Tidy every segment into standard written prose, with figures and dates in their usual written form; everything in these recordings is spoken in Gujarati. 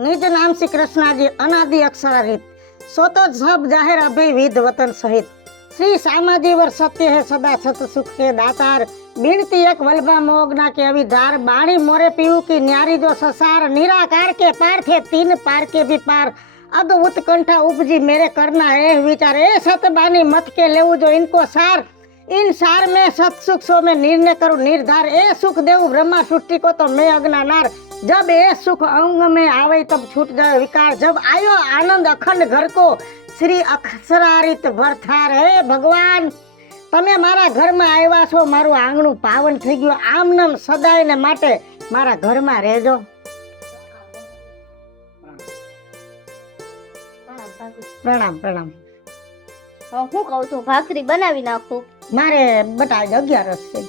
निज नाम श्री कृष्णाजी अनादि अक्षरारित सोतो सब जाहिर अभय विध वतन सहित श्री सामाजी वर सत्य है सदा सत सुख के दातार बीणती एक वल्भा मोगना के अविधार बाणी मोरे पीऊ की न्यारी जो ससार निराकार के पार थे तीन पार के भी पार अब उत्कंठा उपजी मेरे करना है विचार ए सतबानी मत के लेऊ जो इनको सार इन सार में सत सुख सो में निर्णय करूं निर्धार ए सुख देव ब्रह्मा सृष्टि को तो मैं अग्ना नार जब ए सुख अंग में आवे तब छूट जाए विकार जब आयो आनंद अखंड घर को श्री अक्षरारित भरथार हे भगवान તમે મારા ઘરમાં આવ્યા છો મારું આંગણું પાવન થઈ ગયું આમ નામ સદાય ને માટે મારા ઘરમાં રહેજો પ્રણામ પ્રણામ હું કહું છું ભાખરી બનાવી નાખું મારે બટા 11 છે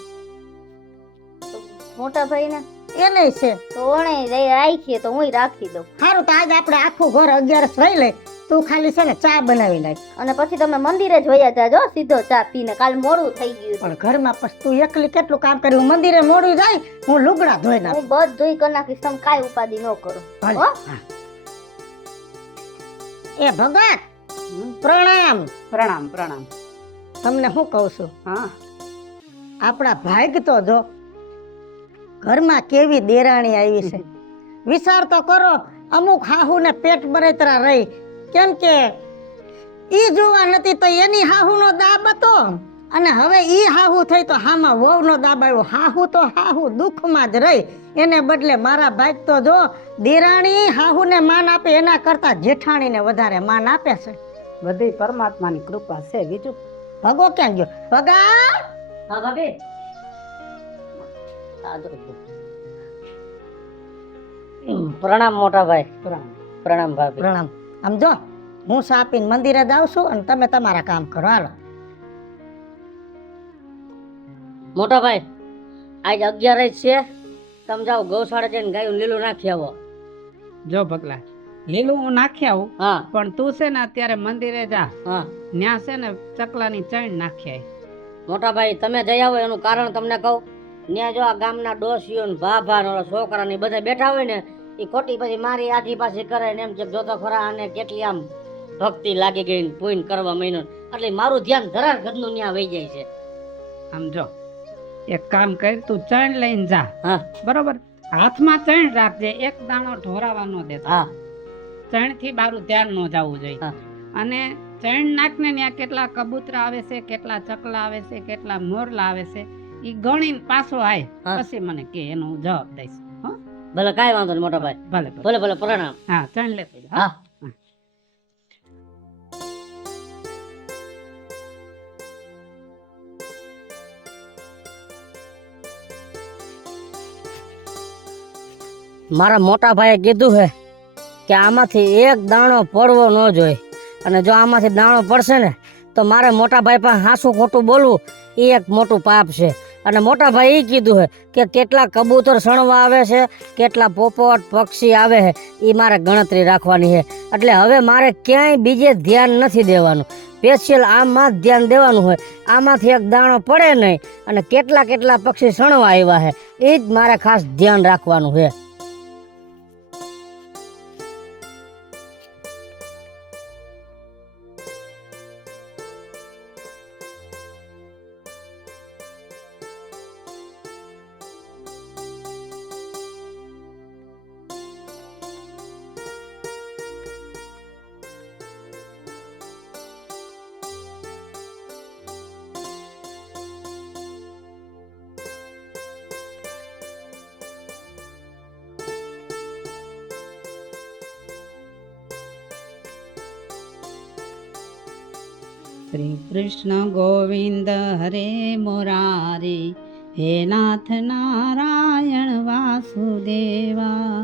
મોટા ભાઈ ને એને છે તો ઓણે રાખીએ તો હું રાખી દઉં સારું તો આજ આપણે આખું ઘર 11 રહી લે તું ખાલી છે ને ચા બનાવી નાખ અને પછી તમે મંદિરે જ વયા જાજો સીધો ચા પીને કાલ મોડું થઈ ગયું પણ ઘરમાં પછી તું એકલી કેટલું કામ કર્યું મંદિરે મોડું જાય હું લુગડા ધોઈ નાખ હું બધુંય કરી નાખીશ તમે કાઈ ઉપાધિ ન કરો હો એ ભગત પ્રણામ પ્રણામ પ્રણામ તમને શું કહું છું હા આપણા ભાગ તો જો ઘરમાં કેવી દેરાણી આવી છે વિચાર તો કરો અમુક હાહુ ને પેટ બરેતરા રહી કેમ કે ઈ જોવા નથી તો એની હાહુનો દાબ હતો અને હવે ઈ હાહુ થઈ તો હામાં વહુનો દાબ આવ્યો હાહુ તો હાહુ દુઃખમાં જ રહી એને બદલે મારા ભાઈ તો જો દેરાણી હાહુને માન આપે એના કરતા જેઠાણીને વધારે માન આપે છે બધી પરમાત્માની કૃપા છે બીજું ભગો ક્યાં ગયો ભગા હા ભાભી પ્રણામ મોટા ભાઈ પ્રણામ પ્રણામ ભાભી પ્રણામ આમ જો હું સા પીને મંદિરે જાઉં છું અને તમે તમારા કામ કરો હાલો મોટા ભાઈ આજ 11 જ છે તમે જાઓ ગૌશાળા જઈને ગાયું લીલું નાખી આવો જો પગલા લીલું હું નાખી આવું હા પણ તું છે ને અત્યારે મંદિરે જા હા ન્યા છે ને ચકલાની ચણ નાખી આય મોટા ભાઈ તમે જઈ આવો એનું કારણ તમને કહું ત્યાં જો આ ગામના ડોસીઓ ને ભાભા ને છોકરા ને બધા બેઠા હોય ને એ ખોટી પછી મારી આજી પાછી કરે ને એમ કે જોતો ખરા અને કેટલી આમ ભક્તિ લાગી ગઈ ને પૂન કરવા મહિનો એટલે મારું ધ્યાન ધરાર ઘરનું ત્યાં વહી જાય છે આમ જો એક કામ કર તું ચણ લઈને જા હા બરોબર હાથમાં ચણ રાખજે એક દાણો ઢોરાવા ન દેતો હા ચણ થી બારું ધ્યાન ન જવું જોઈએ હા. અને ચણ નાખને ત્યાં કેટલા કબૂતરા આવે છે કેટલા ચકલા આવે છે કેટલા મોરલા આવે છે ઈ ગણીને પાછો આય હા. પછી મને કે એનો હું જવાબ દઈશ હો ભલે કાંઈ વાંધો નહીં મોટા ભાઈ ભલે ભલે ભલે ભલે પ્રણામ હા ચણ લેતો જા, હા મારા મોટા ભાઈએ કીધું છે કે આમાંથી એક દાણો પડવો ન જોઈએ અને જો આમાંથી દાણો પડશે ને તો મારે મોટા ભાઈ પાસે હાસું ખોટું બોલવું એ એક મોટું પાપ છે અને મોટા ભાઈ એ કીધું છે કે કેટલા કબૂતર સણવા આવે છે કેટલા પોપટ પક્ષી આવે છે એ મારે ગણતરી રાખવાની છે એટલે હવે મારે ક્યાંય બીજે ધ્યાન નથી દેવાનું સ્પેશિયલ આમાં જ ધ્યાન દેવાનું હોય આમાંથી એક દાણો પડે નહીં અને કેટલા કેટલા પક્ષી સણવા આવ્યા છે એ જ મારે ખાસ ધ્યાન રાખવાનું છે શ્રી કૃષ્ણ ગોવિંદ હરે મુરારે હે નાથ નારાયણ વાસુદેવા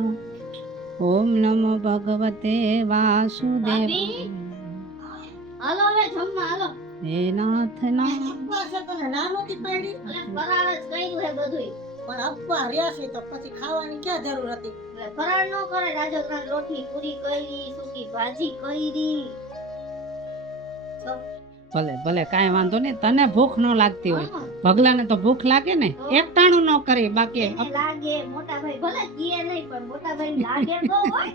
ઓમ નમો ભગવતે વાસુદેવ હાલો હવે જમવા હાલો હે નાથ નાનોથી પાડી ફરાળ જ કર્યું હે બધુંય પણ અપવા રહ્યા છે તો પછી ખાવાની ક્યાં જરૂર હતી એટલે ફરાળ ન કરે રાજગરાજ રોટલી પૂરી કરી સૂકી ભાજી કરી ભલે ભલે કાંઈ વાંધો નહીં તને ભૂખ ન લાગતી હોય હા. ભગલાને તો ભૂખ લાગે ને એકટાણું ન કરી બાકી એને લાગે મોટા ભાઈ ભલે કીએ નહીં પણ મોટા ભાઈ લાગે તો હોય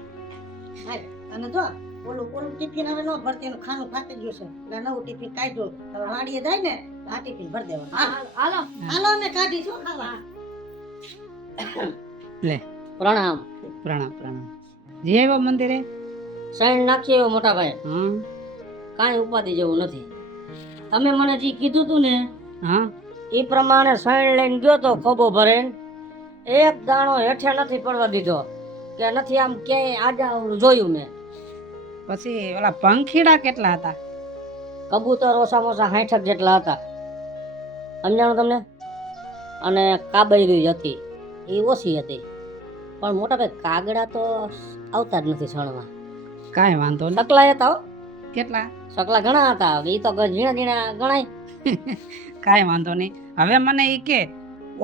હાલ, અને જો ઓલું ટિફિન હવે નો ભરતી એનું ખાનું ફાટી ગયું છે એટલે નવું ટિફિન કાઢ્યું હવે વાડીએ જાય ને તો આ ટિફિન ભરી દેવાનું હાલો હાલો ને કાઢી શું ખાવા લે પ્રણામ. પ્રણામ પ્રણામ. જઈ આવ્યો મંદિરે? સાઈન નાખી આવ્યો મોટા ભાઈ. હા કાંઈ ઉપાધિ જેવું નથી. તમે મને જે કીધું તું ને હા એ પ્રમાણે સાઈન લઈને ગયો તો ખોબો ભરેન, એક દાણો હેઠે નથી પડવા દીધો કે નથી આમ ક્યાંય આજા જોયું મેં. પછી ઓલા પંખીડા કેટલા હતા? કબૂતર ઓછામાં ઓછા 60 જેટલા હતા, સમજાણું તમને? અને કાબરી હતી એ ઓછી હતી, પણ મોટા ભાઈ કાગડા તો આવતા જ નથી સણમાં. કાંઈ વાંધો નહીં. સકલા હતા હો. કેટલા? સકલા ઘણા હતા, એ તો ઝીણા ઝીણા ગણાય. કાંઈ વાંધો નહીં. હવે મને ઈ કે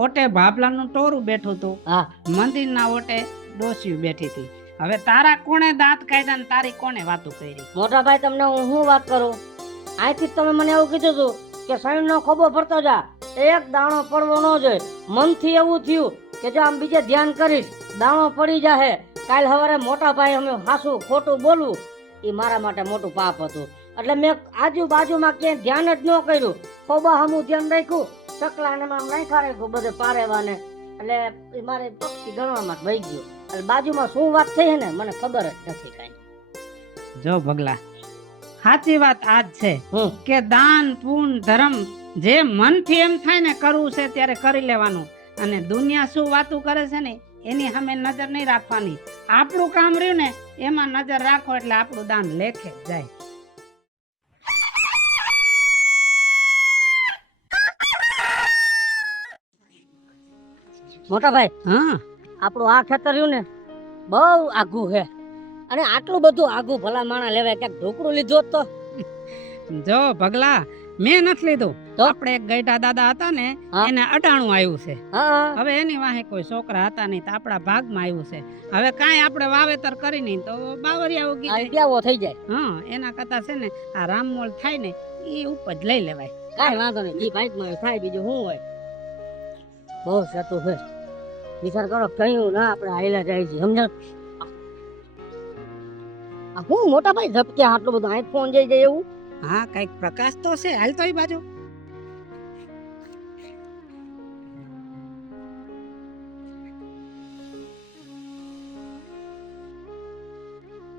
ઓટે ભાભલાનું ટોરું બેઠું હતું, હા મંદિરના ઓટે ડોસિયું બેઠી હતી. હવે તારા કોણે દાંત કાઢ્યા ને તારી કોણે વાતું કરી? મોટા ભાઈ તમને હું શું વાત કરું, અહીંથી જ તમે મને એવું કીધું હતું કે સૈનનો ખોબો ભરતો જા, એક દાણો પડવો ન જોઈએ. મનથી એવું થયું કે જો આમ બીજે ધ્યાન કરીશ દાણો પડી જાહે, કાલ સવારે મોટા ભાઈ અમે હાસું ખોટું બોલવું એ મારા માટે મોટું પાપ હતું. એટલે મેં આજુબાજુમાં ક્યાંય ધ્યાન જ ન કર્યું, ખોબા હમું ધ્યાન રાખ્યું, ચકલાને આમ નાખ્યા રાખ્યું બધે પારેવાને, એટલે એ મારે પક્ષી ગણવામાં જ વહી ગયું. એટલે બાજુમાં શું વાત થઈ ને મને ખબર જ નથી કાંઈ. જો ભગલા, સાચી વાત આજ છે હમ કે દાન પૂન ધર્મ જે મનથી એમ થાય ને કરવું છે ત્યારે કરી લેવાનું, અને દુનિયા શું વાતું કરે છે ને એની સામે નજર નહીં રાખવાની. આપણું કામ રહ્યું ને એમાં નજર રાખો એટલે આપણું દાન લેખે જ જાય. મોટા ભાઈ, હા આપણું આ ખેતર રહ્યું ને બહુ આઘું છે, અને આટલું બધું આઘું ભલા માણા લેવાય, ક્યાંક ઢોકળું લીધું હોત તો. જો ભગલા, મેં નથી લીધું. તો? આપણે એક ગઈઢા દાદા હતા ને હા. એને 98 આવ્યું છે. હા હવે એની વાહે કોઈ છોકરા હતા નહીં તો આપણા ભાગમાં આવ્યું છે. હવે કાંઈ આપણે વાવેતર કરી નહીં તો બાવરિયા ઉગી જાય. અગિયાવો થઈ જાય, હા, એના કરતા છે ને આ રામમોળ થાય ને એ ઉપજ લઈ લેવાય. કાંઈ વાંધો નહીં, ઈ ભાઈકમાં થાય, બીજું શું હોય. બહુ સતું છે, વિચાર કરો કયું ના આપણે હાઈલા જાય છે, સમજણ? આ હું મોટા ભાઈ ઝપકે આટલું બધું આઈ ફોન જઈ જાય એવું? હા, કઈક પ્રકાશ તો છે. હાલ તો એ બાજુ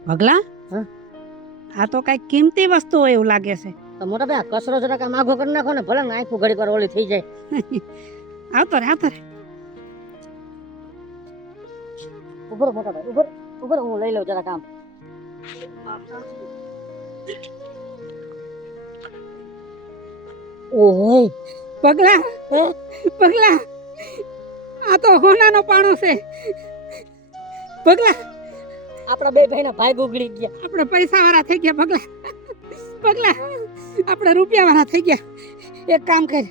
ભગલા, હા? આ તો કઈક કિંમતી વસ્તુ હોય એવું લાગે છે. તો મોટા ભાઈ આ કચરો જરાક આમ આઘો કરી નાખો ને, ભલે ને આખું ઘડી પર ઓલી થઈ જાય. આવતો રે આવતો રે. ઉભો રહો મોટા ભાઈ, ઉભો રહો, હું લઈ લઉં જરાક આમ. ઓય પગલા, હે? પગલા, આ તો હોનાનો પાણો છે. પગલા, આપણા બે ભાઈના ભાગ ઉગડી ગયા. આપણે પૈસા વાળા થઈ ગયા. પગલા, પગલા, આપણે રૂપિયા વાળા થઈ ગયા. એક કામ કર,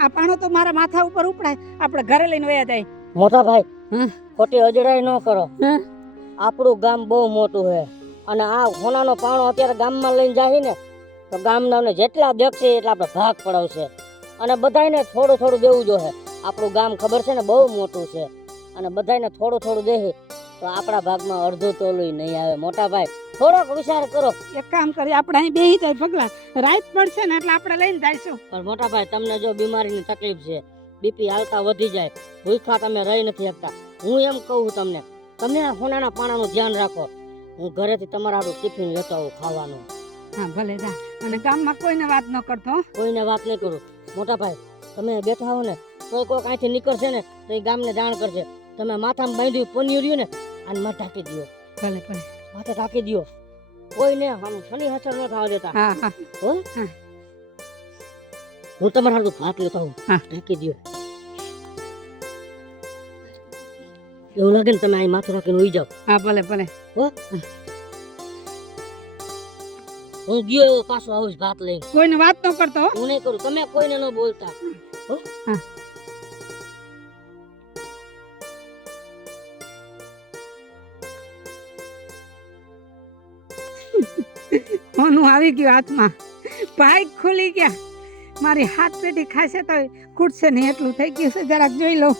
આ પાણો તો મારા માથા ઉપર ઉપડાય, આપણે ઘરે લઈને વયા જાય. મોટા ભાઈ, હમ. ખોટી અજરાઈ ન કરો. હમ. આપણું ગામ બહુ મોટું છે, અને આ હોનાનો પાણો અત્યારે ગામમાં લઈને જાય ને તો ગામના જેટલા દેખશે એટલા આપણે ભાગ પડાવશે, અને બધાયને થોડું થોડું દેવું જોઈએ. આપણું ગામ ખબર છે ને બહુ મોટું છે, અને બધાયને થોડું થોડું દે તો આપણા ભાગમાં અડધું તોલું નહીં આવે. મોટા ભાઈ, થોડોક વિચાર કરો. એક કામ કરી, આપણે અહીં બેસી જાય. પગલા, રાત પડશે ને એટલે આપણે લઈને જઈશું. પણ મોટા ભાઈ, તમને જો બીમારીની તકલીફ છે, બીપી હાલતા વધી જાય, ભૂખા તમે રહી નથી શકતા, હું એમ કહું તમને, તમે આ હોનાના પાણાનું ધ્યાન રાખો. હું ઘરેથી તમારા હારું ટિફિન લેતો આવું ખાવાનું. હા ભલે જા, અને ગામમાં કોઈને વાત ન કરતો હો. કોઈને વાત નહીં કરું. મોટા ભાઈ, તમે બેઠા હો ને કોઈ કોઈ અહીંથી નીકળશે ને તો એ ગામને જાણ કરશે. તમે માથામાં બાંધ્યું પન્યું રહ્યું ને આને માથે ઢાંકી દો, ભલે ભલે. માથે ઢાંકી દો, કોઈને આમ શનિ હસર ન થવા દેતા. હા હા હો? હા. હું તમારા હારું ભાત લેતો આવું, હા. ઢાંકી દો. એવું લાગે ને તમે અહીં માથું રાખીને ઉઈ જાઓ. હા ભલે ભલે. હો? હું ગયો એવો પાછો આવું જ ભાત લઈને. કોઈને વાત ન કરતો હો. હું નહીં કરું, તમે કોઈને ન બોલતા. હો? હા. હોનું આવી ગયું હાથમાં, ભાઈ ખુલી ગયા. મારી હાથ પેટી ખાશે તો ખૂટશે નહીં એટલું થઈ ગયું છે. જરાક જોઈ લઉં.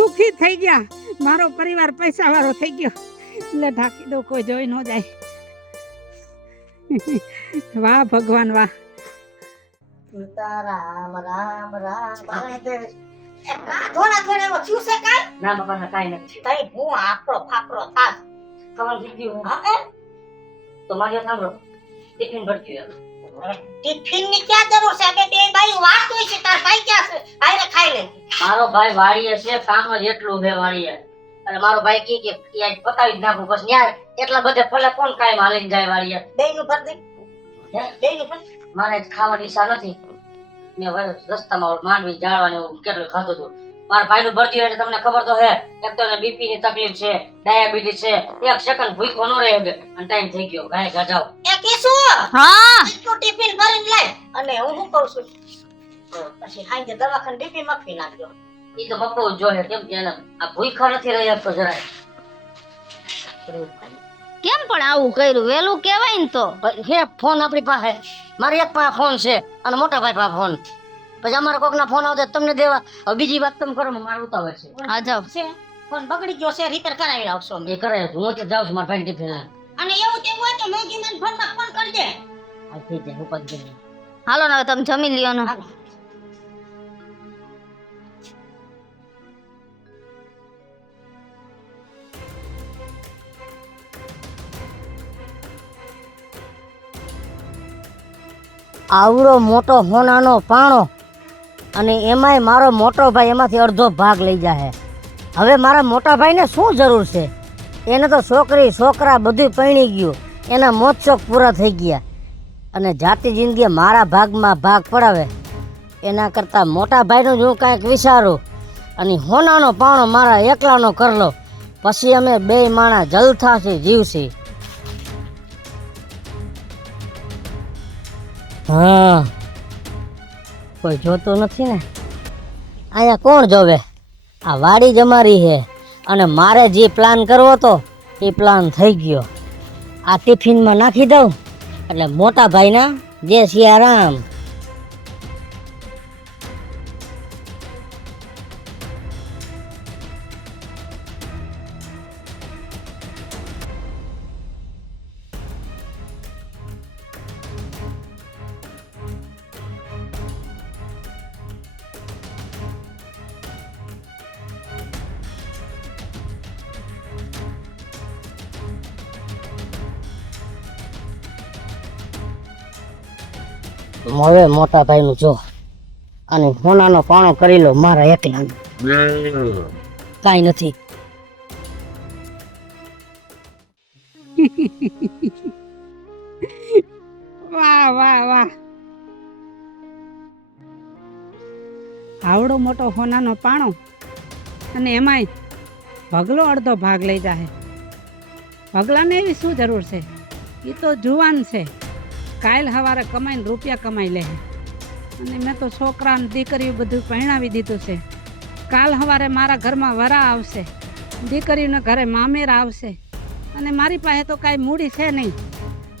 સુખી થઈ ગયા, મારો પરિવાર પૈસા વાળો થઈ ગયો. એટલે ઢાંકી દો, કોઈ જોઈ ન જાય. વાહ ભગવાન વાહ. રામ રામ રામ મહાદેવ. થોડા થોડા એવો થયું છે કાંઈ? ના બાપા કાંઈ નથી. તઈ હું આકરો ફાકરો થાસ. ખબર થઈ ગયું હા એ તો મારી સાંભળો, ટિફિન ભરતી ટિફિન ની ક્યાં જરૂર છે? બે બે બાઈ વાત હોય છે, તાર ભાઈ ક્યાં છે? આયરે ખાઈ લે. મારો ભાઈ વાડીએ છે, કામ જ એટલું છે વાડીએ. અને મારો ભાઈ કે યાર પતાવી જ નાખું બસ. ન્યા એટલા બધે ફલે કોણ કાંઈ માલીને જાય વાડીએ? બેયનું ભર દે. બેયનું ભર. મારે ખાવાની ઈચ્છા નથી. મેં રસ્તામાં માંડવી જાળવાની એવું કેટલું ખાધું હતું. મારા ભાઈનું ભરતી હોય એટલે તમને ખબર તો હે, એક તો બીપી ની તકલીફ છે, ડાયાબિટીસ છે, એક સેકન્ડ ભૂખ્યો ન રહે અને ટાઈમ થઈ ગયો. ગાય ગાજાવ એ કીસુ હા તું ટિફિન ભરીને લાય. અને હું શું કહું છું, પછી હાંજે દવાખાને ડીપી મખવી નાખજો. ઈ તો મકવું જ જોઈએ. કેમ કે એને આ ભૂખા નથી રહી શકતો જરાય. કેમ પણ આવું કર્યું? વેલું કહેવાય ને તો. હે ફોન આપણી પાસે, મારી એક પાસે ફોન છે અને મોટા ભાઈ પાસે ફોન. પછી અમારે કોકના ફોન આવતા તમને દેવા. હવે બીજી વાત તમે કરો, મારું ઉતાવળ છે. હા જાવ. છે ફોન બગડી ગયો છે, રિપેર કરાવી લાવશો. એ કરે હું તો જાઉં છું મારા ભાઈ ટિફિન લઈને. અને એવું તેવું હોય તો મેગી મને ફોનમાં ફોન કરજે. આ થઈ જાય ઉપર જઈને. હાલો ને હવે તમે જમી લ્યો ને. આવડો મોટો હોનાનો પાણો, અને એમાંય મારો મોટો ભાઈ એમાંથી અડધો ભાગ લઈ જાય. હવે મારા મોટા ભાઈને શું જરૂર છે? એને તો છોકરી છોકરા બધું પરણી ગયું, એના મોજ શોખ પૂરા થઈ ગયા, અને જાતિ જિંદગી મારા ભાગમાં ભાગ પડાવે. એના કરતાં મોટા ભાઈનું જ હું કાંઈક વિચારું અને હોનાનો પાણો મારા એકલાનો કર લો. પછી અમે બે માણા જલથાથી જીવશી. હા, કોઈ જોતું નથી ને. અહીંયા કોણ જોવે? આ વાડી જ અમારી છે, અને મારે જે પ્લાન કરવો હતો એ પ્લાન થઈ ગયો. આ ટિફિનમાં નાખી દઉં એટલે મોટા ભાઈના જય સિયારામ. હવે મોટા ભાઈનું જો, અને હોનાનો પાણો કરી લો મારા એકલાનો. કાંઈ નથી. વાહ વાહ વાહ. આવડો મોટો હોનાનો પાણો, અને એમાંય ભગલો અડધો ભાગ લઈ જાય. ભગલાને એવી શું જરૂર છે? એ તો જુવાન છે, કાલ સવારે કમાઈને રૂપિયા કમાઈ લે. અને મેં તો છોકરાને દીકરીઓ બધું પરણાવી દીધું છે. કાલ સવારે મારા ઘરમાં વરા આવશે, દીકરીઓના ઘરે મામેરા આવશે, અને મારી પાસે તો કાંઈ મૂડી છે નહીં.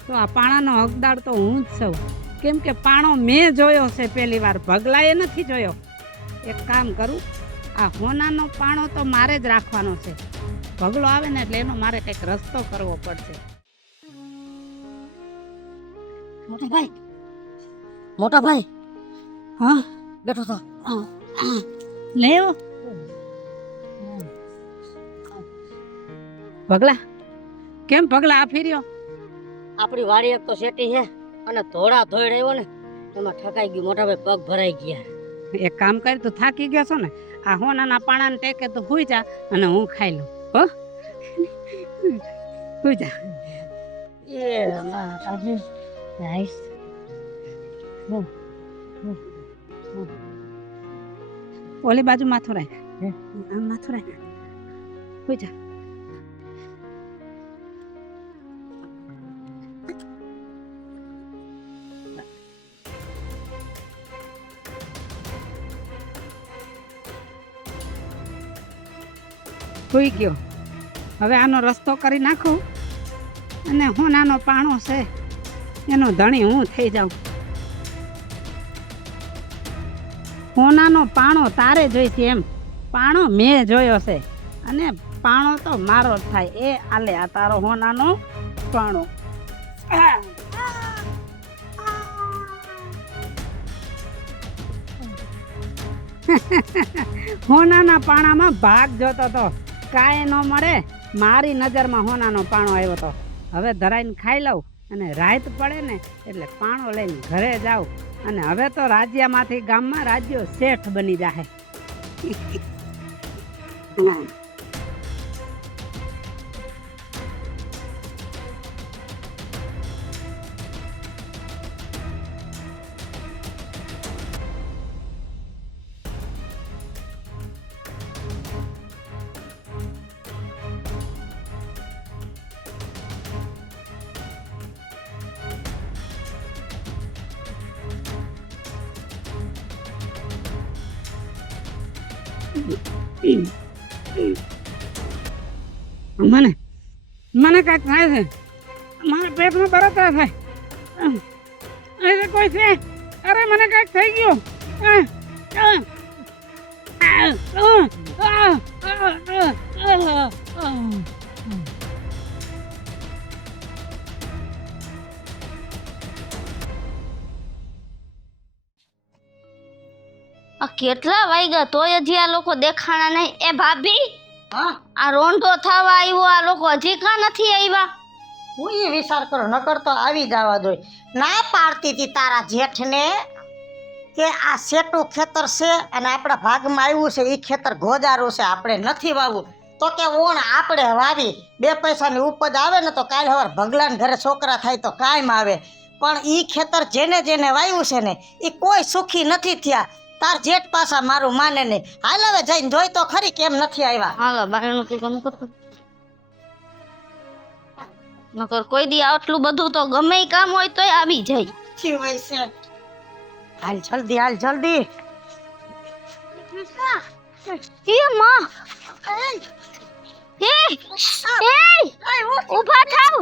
તો આ પાણાનો હકદાર તો હું જ છું. કેમ કે પાણો મેં જોયો છે પહેલી વાર, ભગલાએ નથી જોયો. એક કામ કરું, આ હોનાનો પાણો તો મારે જ રાખવાનો છે. ભગલો આવે ને એટલે એનો મારે કંઈક રસ્તો કરવો પડશે. મોટા ભાઈ, મોટા ભાઈ, હા બેઠો તો. લેવો ભગલા. કેમ ભગલા આ ફેર્યો? આપણી વાડી એક તો શેટી છે, અને ધોળા ધોઈ રહ્યો ને એમાં ઠકાઈ ગયું. મોટા ભાઈ પગ ભરાઈ ગયા. એક કામ કરી, તું થાકી ગયો છો ને, આ હોનાના પાણાને ટેકે તો હુઈ જા, અને હું ખાઈ લઉં. હો, હુઈ જા. ઓલી બાજુ માથું રાખ, આમ માથું રાખ, હુઈ જા. હુઈ ગયો. હવે આનો રસ્તો કરી નાખું, અને હોનાનો પાણો છે એનો ધણી હું થઈ જાઉં. હોનાનો પાણો તારે જોઈશે એમ? પાણો મેં જોયો છે અને પાણો તો મારો જ થાય. એ આલે આ તારો હોનાનો પાણો. હોનાના પાણામાં ભાગ જોતો તો કાંઈ ન મળે. મારી નજરમાં હોનાનો પાણો આવ્યો તો. હવે ધરાઈને ખાઈ લઉં અને રાત પડે ને એટલે પાણો લઈને ઘરે જાઉં અને હવે તો રાજ્યમાંથી ગામમાં રાજ્યો શેઠ બની જાય. મને મને કાંઈક થાય છે. મારા પેટમાં બળતરા થાય. અરે કોઈ છે? અરે મને કાંઈક થઈ ગયું. આ કેટલા વાગ્યા તોય હજી આ લોકો દેખાણા નહીં. એ ભાભી, હા, આ રોંઢો થવા આવ્યો, આ લોકો હજી કાં નથી આવ્યા? હું એ વિચાર કરો નકર તો આવી જવા જોઈએ. ના પાડતી હતી તારા જેઠને કે આ શેઠું ખેતર છે અને આપણા ભાગમાં આવ્યું છે, એ ખેતર ગોજારું છે, આપણે નથી વાવવું. તો કે ઓણ આપણે વાવી 2 પૈસાની ઉપજ આવે ને તો કાલ સવાર ભગલાન ઘરે છોકરા થાય તો કાયમ આવે. પણ ઈ ખેતર જેને જેને વાવ્યું છે ને એ કોઈ સુખી નથી થયા. તાર જેઠ પાછા મારું માને નહીં. હાલ હવે જઈને જોઈ તો ખરી કેમ નથી આવ્યા. હાલો બારણું કે કામ કરતો. નકર કોઈ દી આટલું બધું તો ગમે ઈ કામ હોય તોય આવી જાય. થી હોય છે. હાલ જલ્દી, હાલ જલ્દી. એ માં, એ ઊભા થાવ.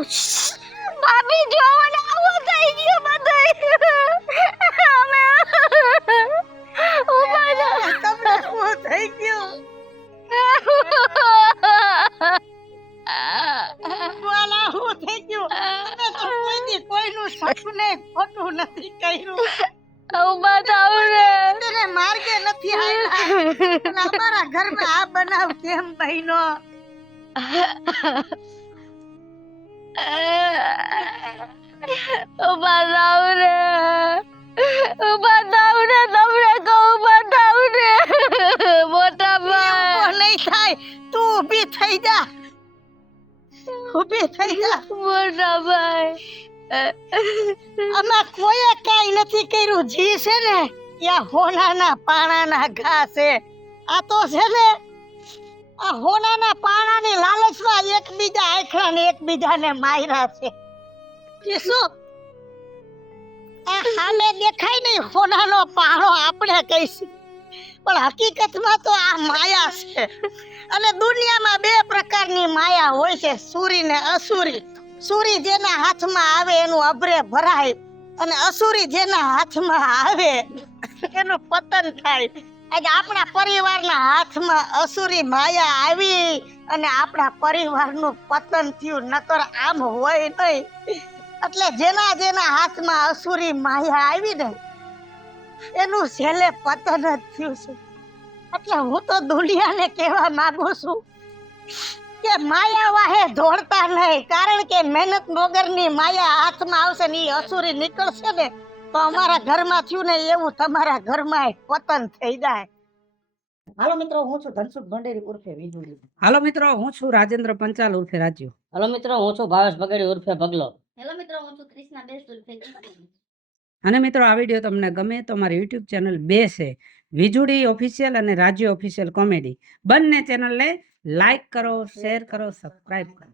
ભાભી જોવો ને આવો થઈ ગયો બધું. અમે ઊભા થાવ. તમને શું થઈ ગયું? વાલા શું થઈ ગયું? અમે તો કોઈ દી કોઈનું સપને ખોટું નથી કર્યું. ઊભા થાવ ને. તને માર્ગે નથી આવ્યા. અને અમારા ઘરમાં આ બનાવ કેમ બન્યો? ઊભા થાવ ને. ઊભા થાવ ને. તમને કહું ઊભા થાવ ને. મોટા ભાઈ ઊભો નહીં થાય. તું ઊભી થઈ જા. ઊભી થઈ જા. મોટા ભાઈ આમાં કોઈએ કાંઈ નથી કર્યું. જી છે ને ત્યાં હોનાના પાણાના ઘા છે. આ તો છે ને આ હોનાના પાણાની લાલચમાં એકબીજા આખરા ને એકબીજાને માર્યા છે. કે શું આ સામે દેખાય નહીં હોનાનો પાણો આપણે કહીશું, પણ હકીકતમાં તો આ માયા છે. અને દુનિયામાં 2 પ્રકારની માયા હોય છે, સુરી ને અસુરી. સુરી જેના હાથમાં આવે એનું અભરે ભરાય અને અસુરી જેના હાથમાં આવે એનું પતન થાય. આજે આપણા પરિવારના હાથમાં અસુરી માયા આવી અને આપણા પરિવારનું પતન થયું. નકર આમ હોય નહીં. એટલે જેના જેના હાથમાં અસુરી માયા આવી ને એનું છેલ્લે પતન જ થયું છે. એટલે હું તો દુનિયાને કહેવા માંગુ છું કે માયા વાહે દોડતા નહીં, કારણ કે મહેનત વગરની માયા હાથમાં આવશે ને એ અસુરી નીકળશે ને તો અમારા ઘરમાં થયું ને એવું તમારા ઘરમાં પતન થઈ જાય. હાલો મિત્રો, હું છું ધનસુખ ભંડેરી ઉર્ફે વીજળી. હાલો મિત્રો, હું છું રાજેન્દ્ર પંચાલ ઉર્ફે રાજ્યો. હલો મિત્રો, હું છું ભાવેશ બગડી ઉર્ફે ભગલો. હેલો મિત્રો, હું છું કૃષ્ણા બેસ્ટ ઉર્ફે કૃષ્ણા. અને મિત્રો આ વિડીયો તમને ગમે તો મારી યુટ્યુબ ચેનલ 2 છે, વીજળી ઓફિશિયલ અને રાજ્ય ઓફિશિયલ કોમેડી. બંને ચેનલને લાઈક કરો, શેર કરો, સબસ્ક્રાઇબ કરો.